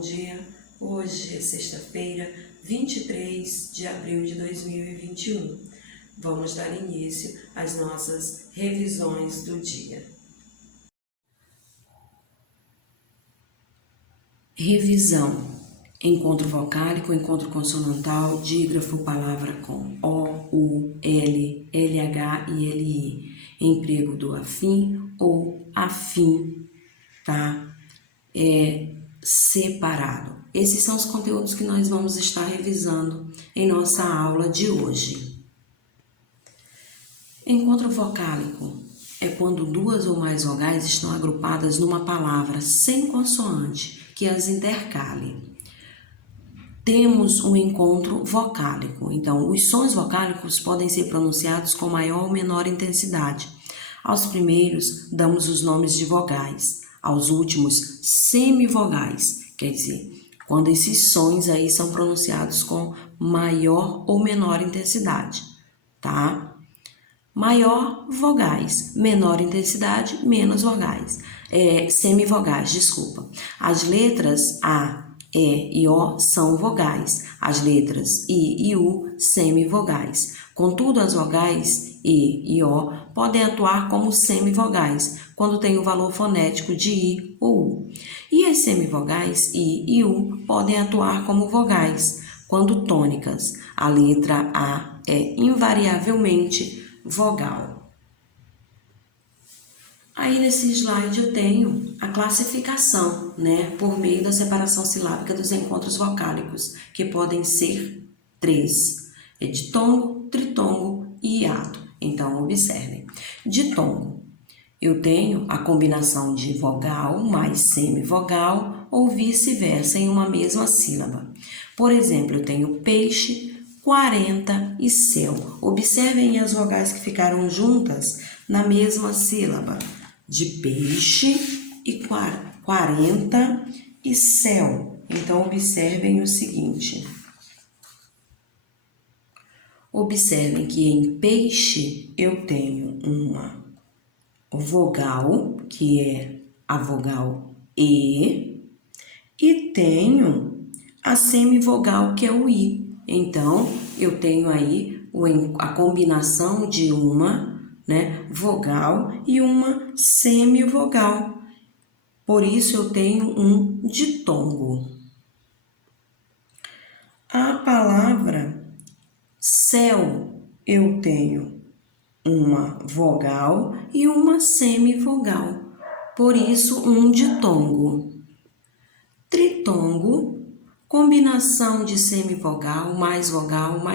bom dia. Hoje é sexta-feira, 23 de abril de 2021. Vamos dar início às nossas revisões do dia. Revisão: encontro vocálico, encontro consonantal, dígrafo, palavra com O, U, L, LH e LI. Emprego do afim ou afim, tá? Separado. Esses são os conteúdos que nós vamos estar revisando em nossa aula de hoje. Encontro vocálico é quando duas ou mais vogais estão agrupadas numa palavra sem consoante que as intercale. Temos um encontro vocálico, então os sons vocálicos podem ser pronunciados com maior ou menor intensidade. Aos primeiros damos os nomes de vogais, aos últimos semivogais, quer dizer, quando esses sons aí são pronunciados com maior ou menor intensidade, tá? Maior, vogais, menor intensidade, menos vogais, semivogais, desculpa. As letras A, E e O são vogais, as letras I e U, semivogais. Contudo, as vogais E e O podem atuar como semivogais, quando tem o valor fonético de I ou U. E as semivogais I e U podem atuar como vogais, quando tônicas. A letra A é invariavelmente vogal. Aí nesse slide eu tenho a classificação, por meio da separação silábica dos encontros vocálicos, que podem ser 3: ditongo, tritongo e hiato. Então, observem. Ditongo, eu tenho a combinação de vogal mais semivogal ou vice-versa em uma mesma sílaba. Por exemplo, eu tenho peixe, 40 e céu. Observem as vogais que ficaram juntas na mesma sílaba, de peixe e 40 e céu. Então, observem o seguinte. Observem que em peixe eu tenho uma vogal, que é a vogal E, e tenho a semivogal, que é o I. Então, eu tenho aí a combinação de uma vogal e uma semivogal. Por isso, eu tenho um ditongo. A palavra céu, eu tenho uma vogal e uma semivogal. Por isso, um ditongo. Tritongo, combinação de semivogal mais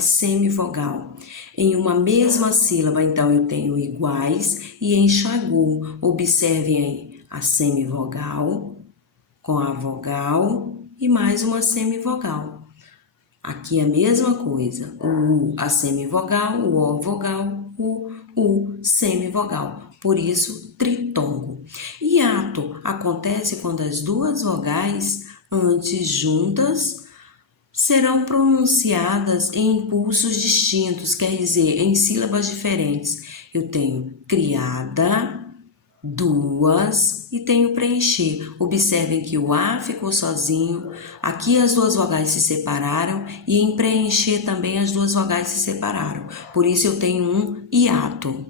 semivogal. Em uma mesma sílaba, então, eu tenho iguais e enxagu. Observem aí a semivogal com a vogal e mais uma semivogal. Aqui é a mesma coisa. O U, a semivogal, o O, vogal, o U, semivogal. Por isso, tritongo. Hiato acontece quando as duas vogais antes juntas serão pronunciadas em impulsos distintos, quer dizer, em sílabas diferentes. Eu tenho criada, duas e tenho preencher. Observem que o A ficou sozinho, aqui as duas vogais se separaram e em preencher também as duas vogais se separaram. Por isso eu tenho um hiato.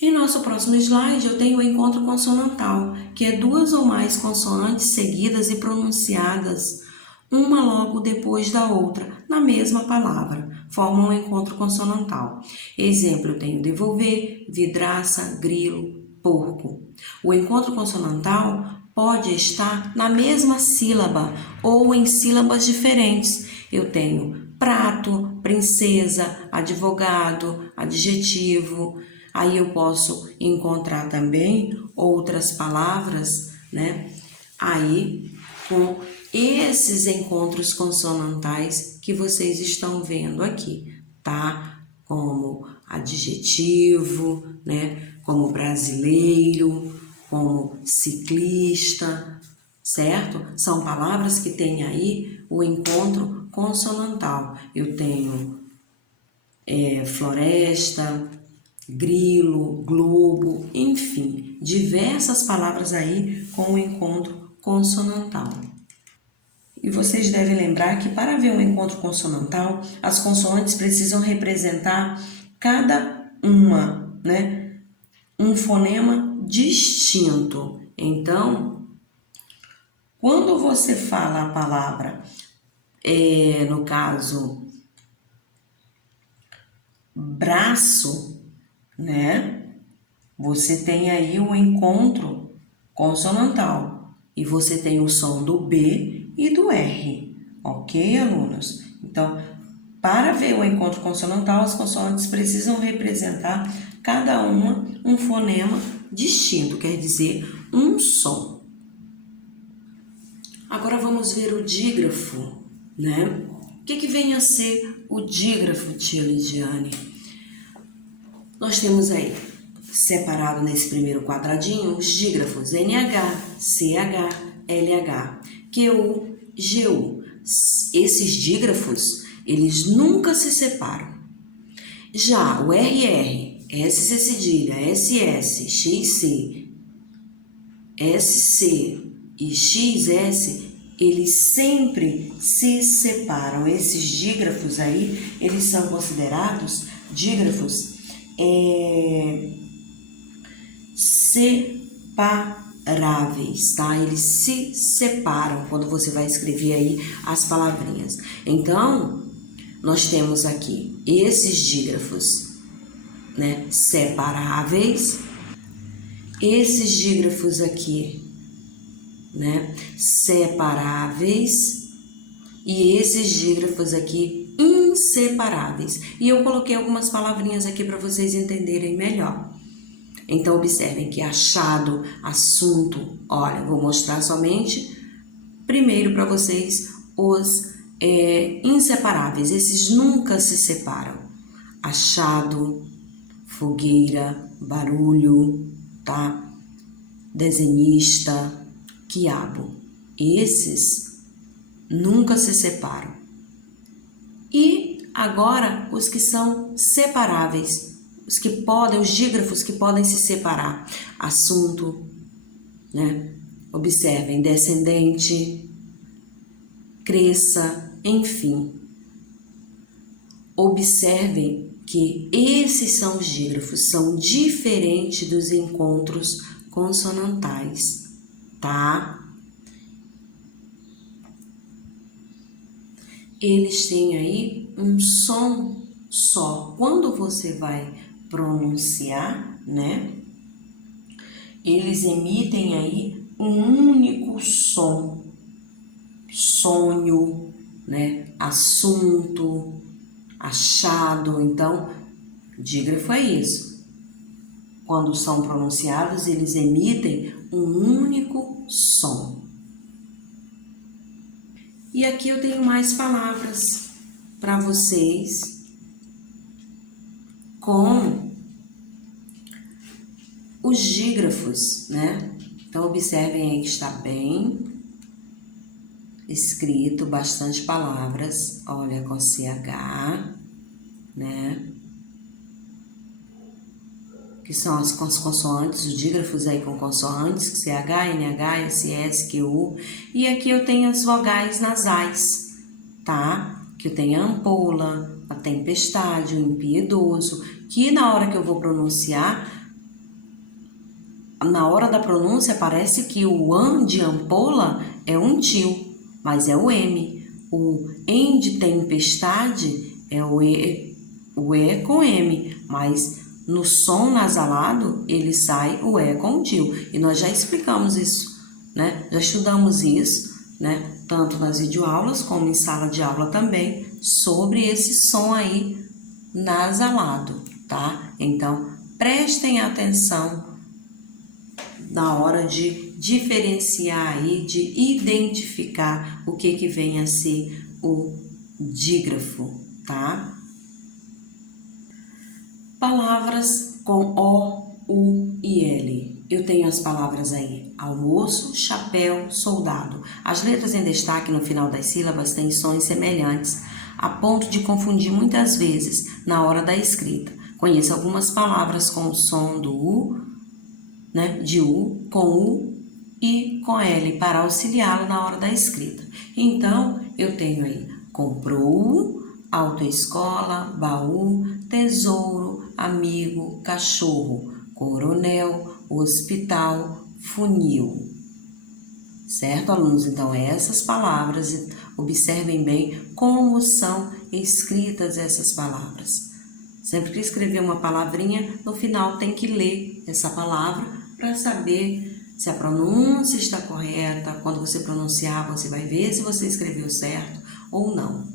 Em nosso próximo slide, eu tenho o encontro consonantal, que é duas ou mais consoantes seguidas e pronunciadas, uma logo depois da outra, na mesma palavra, formam um encontro consonantal. Exemplo, eu tenho devolver, vidraça, grilo, porco. O encontro consonantal pode estar na mesma sílaba ou em sílabas diferentes. Eu tenho prato, princesa, advogado, adjetivo. Aí eu posso encontrar também outras palavras, aí com esses encontros consonantais que vocês estão vendo aqui, tá? Como adjetivo, como brasileiro, como ciclista, certo? São palavras que têm aí o encontro consonantal. Eu tenho floresta, grilo, globo, enfim, diversas palavras aí com o encontro consonantal. E vocês devem lembrar que para haver um encontro consonantal, as consoantes precisam representar cada uma, né, um fonema distinto. Então, quando você fala a palavra, no caso, braço, né, você tem aí um encontro consonantal e você tem o som do B e do R, ok, alunos? Então, para ver o encontro consonantal, as consoantes precisam representar cada uma um fonema distinto, quer dizer, um som. Agora vamos ver o dígrafo, né? O que vem a ser o dígrafo, tia Lidiane? Nós temos aí, separado nesse primeiro quadradinho, os dígrafos NH, CH, LH, QU, GU. Esses dígrafos, eles nunca se separam. Já o RR, SC cedilha, SS, XC, SC e XS, eles sempre se separam. Esses dígrafos aí, eles são considerados dígrafos separáveis, tá? Eles se separam quando você vai escrever aí as palavrinhas. Então, nós temos aqui esses dígrafos, né, separáveis, esses dígrafos aqui, né, separáveis, e esses dígrafos aqui inseparáveis. E eu coloquei algumas palavrinhas aqui para vocês entenderem melhor. Então, observem que achado, assunto, olha, vou mostrar somente primeiro para vocês os inseparáveis. Esses nunca se separam. Achado, fogueira, barulho, tá? Desenhista, quiabo. Esses nunca se separam. E agora os que são separáveis, os dígrafos que podem se separar. Assunto, né? Observem, descendente, cresça, enfim. Observem que esses são os dígrafos, são diferentes dos encontros consonantais, tá? Eles têm aí um som só. Quando você vai pronunciar, né? Eles emitem aí um único som. Sonho, né? Assunto, achado. Então, dígrafo é isso. Quando são pronunciados, eles emitem um único som. E aqui eu tenho mais palavras para vocês com os dígrafos, né? Então, observem aí que está bem escrito, bastante palavras. Olha, com CH, né? Que são as consoantes, os dígrafos aí com consoantes, CH, NH, SS, QU. E aqui eu tenho as vogais nasais, tá? Que eu tenho a ampola, a tempestade, o impiedoso, que na hora que eu vou pronunciar, na hora da pronúncia parece que o an de ampola é um tio, mas é o M. O em de tempestade é o E com M, mas no som nasalado, ele sai o E com tio. E nós já explicamos isso, né? Já estudamos isso, né? Tanto nas videoaulas como em sala de aula também, sobre esse som aí nasalado, tá? Então, prestem atenção na hora de diferenciar aí, de identificar o que vem a ser o dígrafo, tá? Palavras com O, U e L. Eu tenho as palavras aí, almoço, chapéu, soldado. As letras em destaque no final das sílabas têm sons semelhantes, a ponto de confundir muitas vezes na hora da escrita. Conheço algumas palavras com o som do U, né, de U, com U, e com L para auxiliá-lo na hora da escrita. Então, eu tenho aí comprou, autoescola, baú, tesouro, amigo, cachorro, coronel, hospital, funil. Certo, alunos? Então, essas palavras, observem bem como são escritas essas palavras. Sempre que escrever uma palavrinha, no final tem que ler essa palavra para saber se a pronúncia está correta. Quando você pronunciar, você vai ver se você escreveu certo ou não.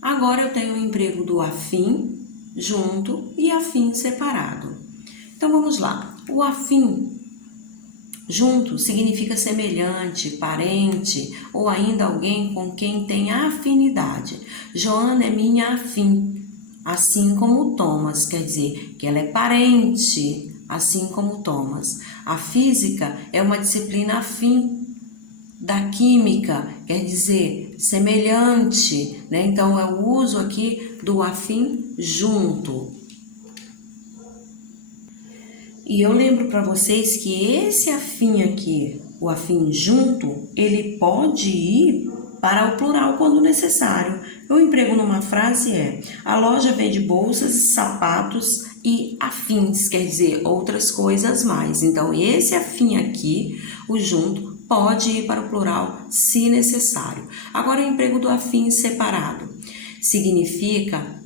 Agora eu tenho o emprego do afim junto e afim separado. Então, vamos lá. O afim junto significa semelhante, parente ou ainda alguém com quem tem afinidade. Joana é minha afim, assim como Thomas, quer dizer que ela é parente, assim como Thomas. A física é uma disciplina afim da química, quer dizer semelhante, né? Então eu uso aqui do afim junto. E eu lembro para vocês que esse afim aqui, o afim junto, ele pode ir para o plural quando necessário. O emprego numa frase é: a loja vende bolsas, sapatos e afins, quer dizer, outras coisas mais. Então, esse afim aqui, o junto, pode ir para o plural se necessário. Agora, o emprego do afim separado significa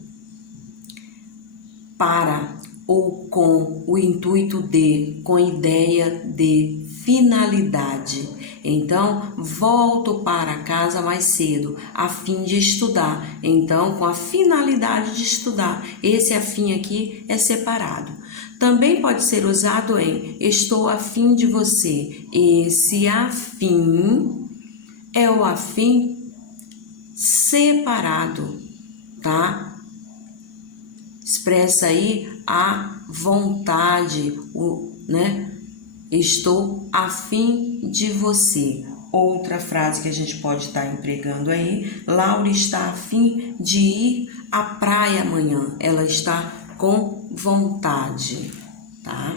para ou com o intuito de, com ideia de, finalidade. Então, volto para casa mais cedo, a fim de estudar. Então, com a finalidade de estudar. Esse afim aqui é separado. Também pode ser usado em estou afim de você. Esse afim é o afim separado, tá? Expressa aí a vontade, né? Estou afim de você. Outra frase que a gente pode estar empregando aí: Laura está afim de ir à praia amanhã. Ela está com vontade, tá?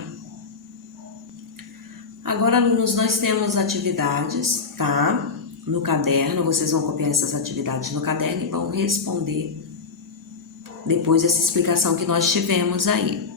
Agora, alunos, nós temos atividades, tá? No caderno, vocês vão copiar essas atividades no caderno e vão responder depois dessa explicação que nós tivemos aí.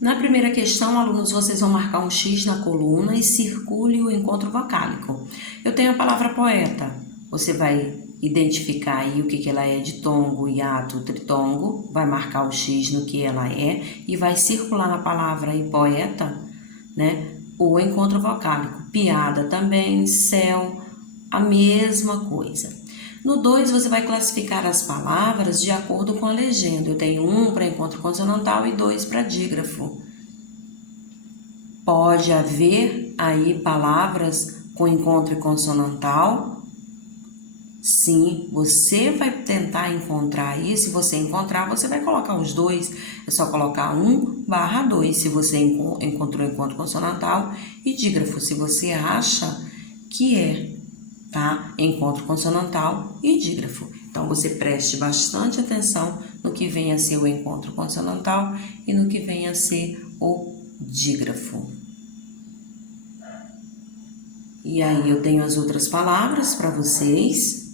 Na primeira questão, alunos, vocês vão marcar um X na coluna e circule o encontro vocálico. Eu tenho a palavra poeta. Você vai identificar aí o que ela é de tongo, hiato, tritongo, vai marcar o X no que ela é e vai circular na palavra aí poeta, né? O encontro vocálico. Piada também, céu, a mesma coisa. No 2, você vai classificar as palavras de acordo com a legenda. Eu tenho 1 para encontro consonantal e 2 para dígrafo. Pode haver aí palavras com encontro consonantal? Sim, você vai tentar encontrar aí. Se você encontrar, você vai colocar os dois. É só colocar 1/2 se você encontrou encontro consonantal e dígrafo, se você acha que é, tá? Encontro consonantal e dígrafo. Então, você preste bastante atenção no que vem a ser o encontro consonantal e no que vem a ser o dígrafo. E aí, eu tenho as outras palavras para vocês.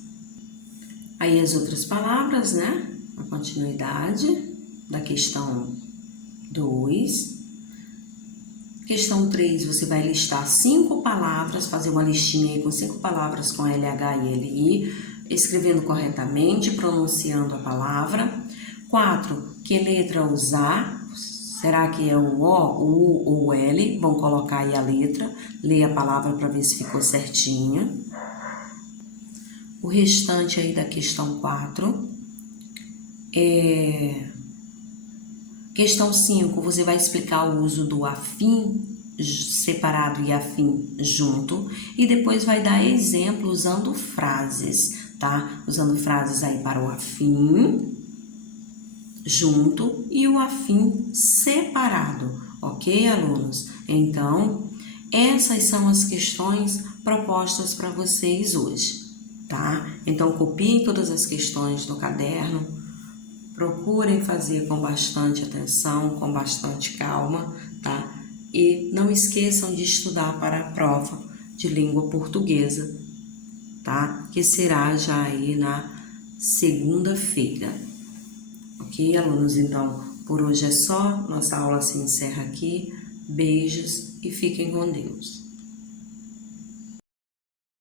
Aí, as outras palavras, né? A continuidade da questão 2. Questão 3, você vai listar 5 palavras, fazer uma listinha aí com 5 palavras com LH e LI, escrevendo corretamente, pronunciando a palavra. 4, que letra usar? Será que é o O, o U ou o L? Vão colocar aí a letra, lê a palavra para ver se ficou certinha. O restante aí da questão 4 Questão 5, você vai explicar o uso do afim separado e afim junto e depois vai dar exemplo usando frases, tá? Usando frases aí para o afim junto e o afim separado, ok, alunos? Então, essas são as questões propostas para vocês hoje, tá? Então, copiem todas as questões no caderno. Procurem fazer com bastante atenção, com bastante calma, tá? e não esqueçam de estudar para a prova de língua portuguesa, tá? Que será já aí na segunda-feira. Ok, alunos? Então, por hoje é só. Nossa aula se encerra aqui. Beijos e fiquem com Deus.